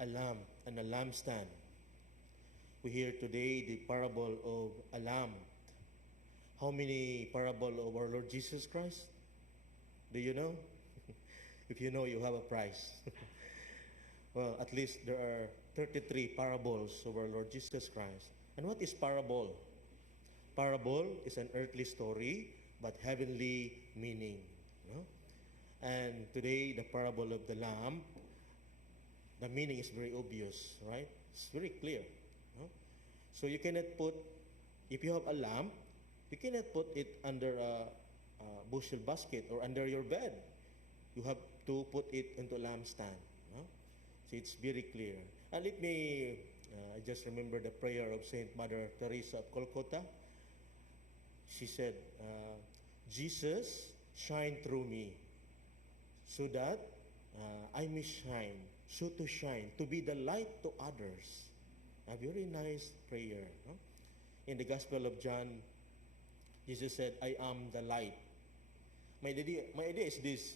a lamp and a lampstand. We hear today the parable of a lamp. How many parable of our Lord Jesus Christ? Do you know? If you know, you have a prize. Well, at least there are 33 parables of our Lord Jesus Christ. And what is parable? Parable is an earthly story, but heavenly meaning. And today, the parable of the lamp, the meaning is very obvious, right? It's very clear. So you cannot put, if you have a lamp, you cannot put it under a bushel basket or under your bed. You have to put it into a lampstand. So it's very clear. And let me, I just remember the prayer of Saint Mother Teresa of Calcutta. She said, Jesus, shine through me so that I may shine, so to shine, to be the light to others. A very nice prayer. In the Gospel of John, Jesus said, I am the light. My idea is this: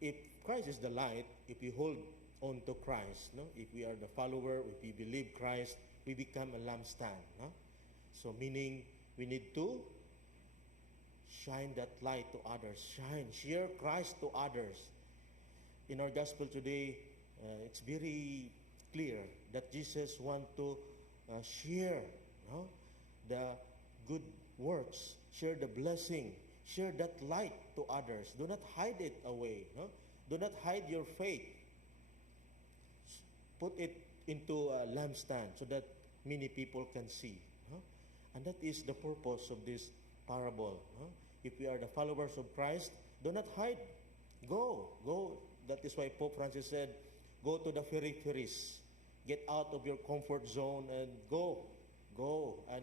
if Christ is the light, if we hold on to Christ, if we are the follower, if we believe Christ, we become a lampstand. So meaning we need to shine that light to others. Share Christ to others. In our gospel today, it's very clear that Jesus wants to share the good works, share the blessing, share that light to others. Do not hide it away. Do not hide your faith. Put it into a lampstand so that many people can see. And that is the purpose of this parable. If we are the followers of Christ, do not hide. Go. That is why Pope Francis said, go to the peripheries. Get out of your comfort zone and go and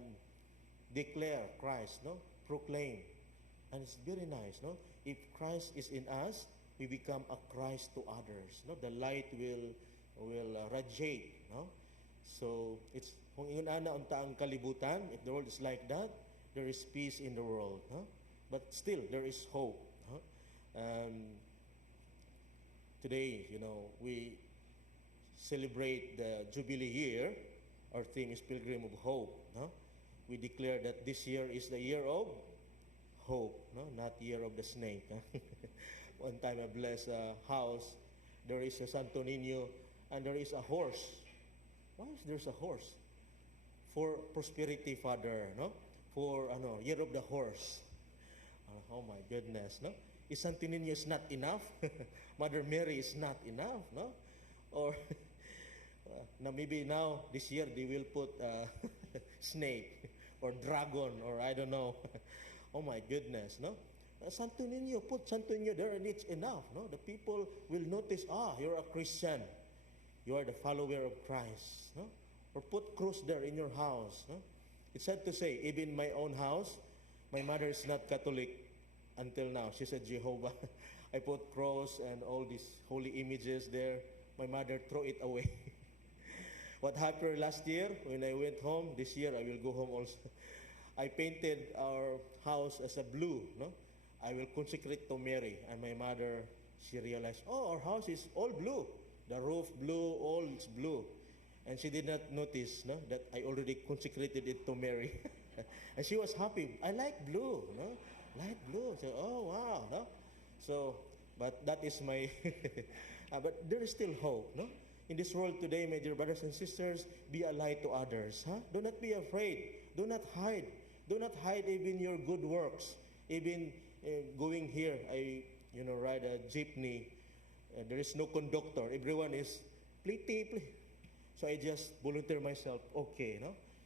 declare Christ, proclaim. And it's very nice, if Christ is in us, we become a Christ to others. The light will radiate. So it's kung inana unta ang kalibutan, if the world is like that, there is peace in the world. But still, there is hope. Today, we celebrate the Jubilee year. Our theme is Pilgrim of Hope. We declare that this year is the year of hope, not year of the snake. One time I blessed a house. There is a Santo Niño and there is a horse. Why is there a horse? For prosperity, Father, for year of the horse. Oh my goodness, Is Santo Niño is not enough? Mother Mary is not enough, Or maybe now this year they will put snake or dragon or I don't know. Oh my goodness, Santo Niño, put Santo Niño there and it's enough, The people will notice, you're a Christian. You are the follower of Christ, Or put cross there in your house, It's sad to say, even my own house, my mother is not Catholic until now. She said Jehovah. I put cross and all these holy images there. My mother throw it away. What happened last year when I went home? This year I will go home also. I painted our house as a blue. I will consecrate to Mary. And my mother, she realized, our house is all blue. The roof blue, all is blue. And she did not notice that I already consecrated it to Mary. And she was happy. I like blue. Light blue. So, wow. So, but that is my... but there is still hope. In this world today, my dear brothers and sisters, be a light to others. Do not be afraid. Do not hide. Do not hide even your good works. Even going here, I ride a jeepney. There is no conductor. Everyone is, please. So I just volunteer myself. Okay,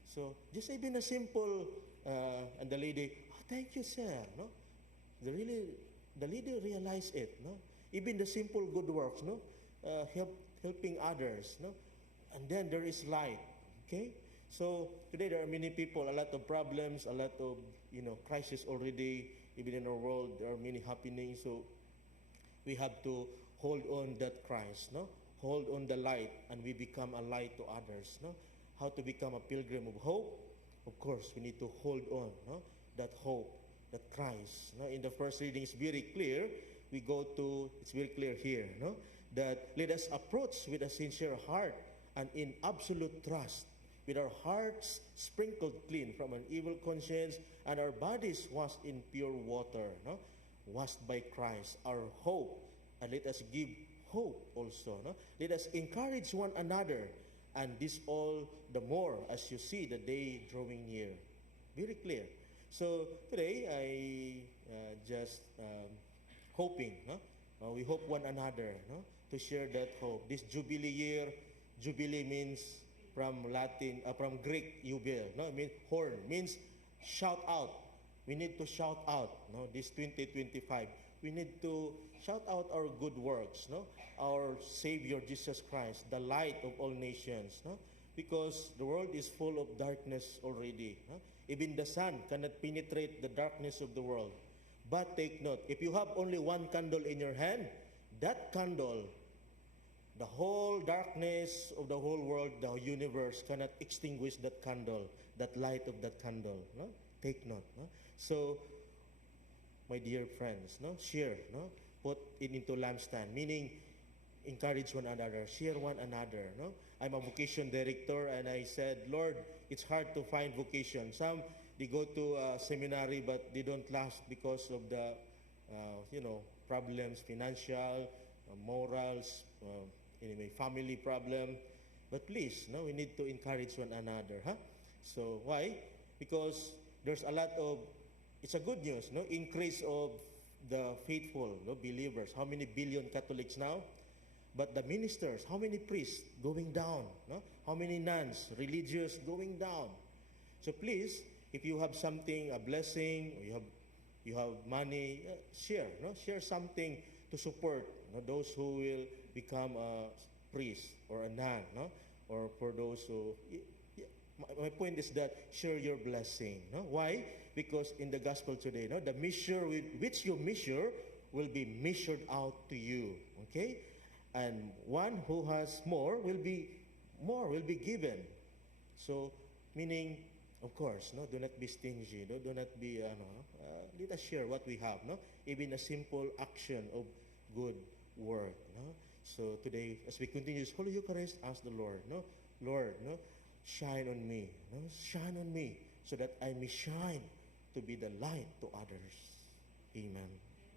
So just even a simple, and the lady, thank you, sir. The lady realized it. Even the simple good works, helping others, and then there is light. Okay, so today there are many people, a lot of problems, a lot of crisis already. Even in our world, there are many happenings. So we have to hold on that Christ, hold on the light, and we become a light to others. How to become a pilgrim of hope? Of course, we need to hold on that hope, that Christ. In the first reading, it's very clear. It's very clear here. that let us approach with a sincere heart and in absolute trust, with our hearts sprinkled clean from an evil conscience and our bodies washed in pure water, no? Washed by Christ, our hope. And let us give hope also. No? Let us encourage one another, and this all the more as you see the day drawing near. Very clear. So today I just hoping, no? We hope one another, no? To share that hope. This Jubilee year, Jubilee means from Latin, from Greek, jubel, no? It means horn, means shout out. We need to shout out, no? This 2025, we need to shout out our good works, no? Our Savior Jesus Christ, the light of all nations, no? Because the world is full of darkness already. No? Even the sun cannot penetrate the darkness of the world. But take note, if you have only one candle in your hand, that candle, the whole darkness of the whole world, the universe cannot extinguish that candle, that light of that candle. No? Take note. No? So, my dear friends, no? Share, no? Put it into lampstand, meaning encourage one another, share one another. No? I'm a vocation director, and I said, Lord, it's hard to find vocation. Some, they go to seminary, but they don't last because of the, problems, financial, morals, anyway, family problem. But please, no, we need to encourage one another. Huh? So why? Because there's a lot of, it's a good news, no? Increase of the faithful, no, believers. How many billion Catholics now? But the ministers, how many priests going down? No? How many nuns, religious going down? So please, if you have something, a blessing, or you have money, share. No? Share something to support, no, those who will become a priest or a nun, no? Or for those who... My point is that share your blessing. No? Why? Because in the gospel today, no, the measure with which you measure will be measured out to you. Okay? And one who has more will be given. So, meaning, of course, no, do not be stingy. No? Do not be, let us share what we have. No? Even a simple action of good work. No? So today, as we continue this Holy Eucharist, ask the Lord, no, Lord, no, shine on me, no, shine on me, so that I may shine to be the light to others. Amen.